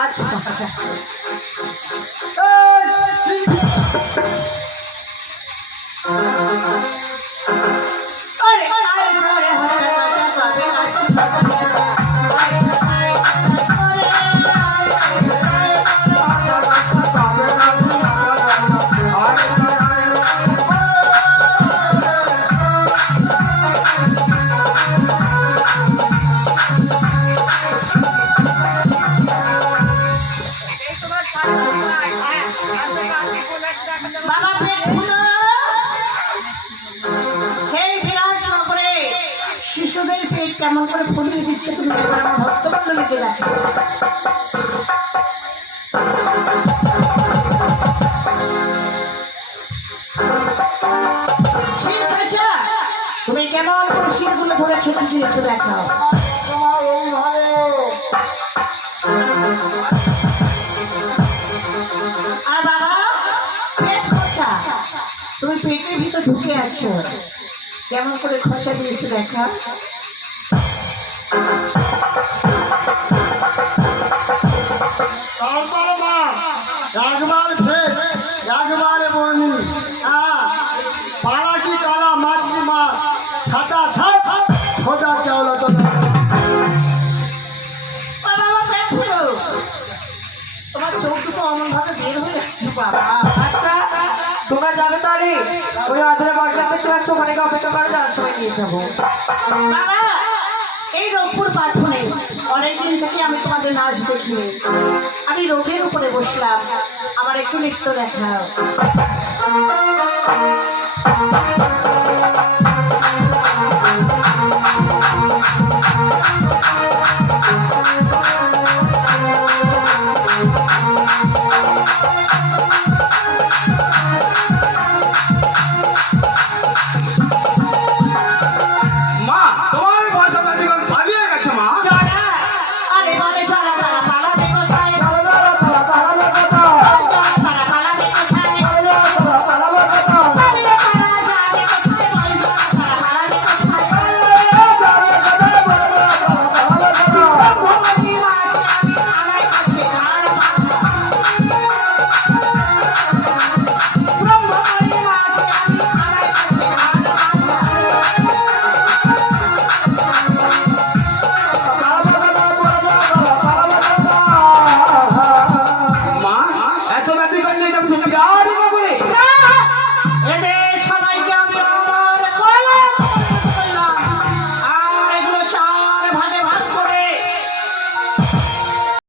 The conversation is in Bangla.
আচ্ছা শিশুদের পেট কেমন করে ফুলিয়ে দিচ্ছে তুমি একবার আমার ভক্তমণ্ডলীকে দেখো। তুমি কেমন করে শিরগুলো ধরে খেতে দিয়েছো দেখো। আর বাবা পেট খোঁচা, তুমি পেটের ভিতর ঢুকে আছো, কেমন করে খোঁচা দিয়েছো দেখা। তারপরে মা একবার ফের একবারে বর্ণি পাড়া কি কারা মাতৃমা ছাতা থাক সোজা কেওলা তো তোমার চোখ দুটো অমন ভাবে বের হয়ে যাচ্ছে বাবা। আচ্ছা তোমরা যাবে তাহলে ওই আদরে বাড়িতে পারছো ওখানে অপেক্ষা করে যাওয়ার সময় নিয়ে যাবো। বাবা এই রোগপুর পাঠনে অনেকদিন থেকে আমি তোমাদের নাচ দেখি, আমি রোগের উপরে বসলাম, আমার একটু নৃত্য দেখা।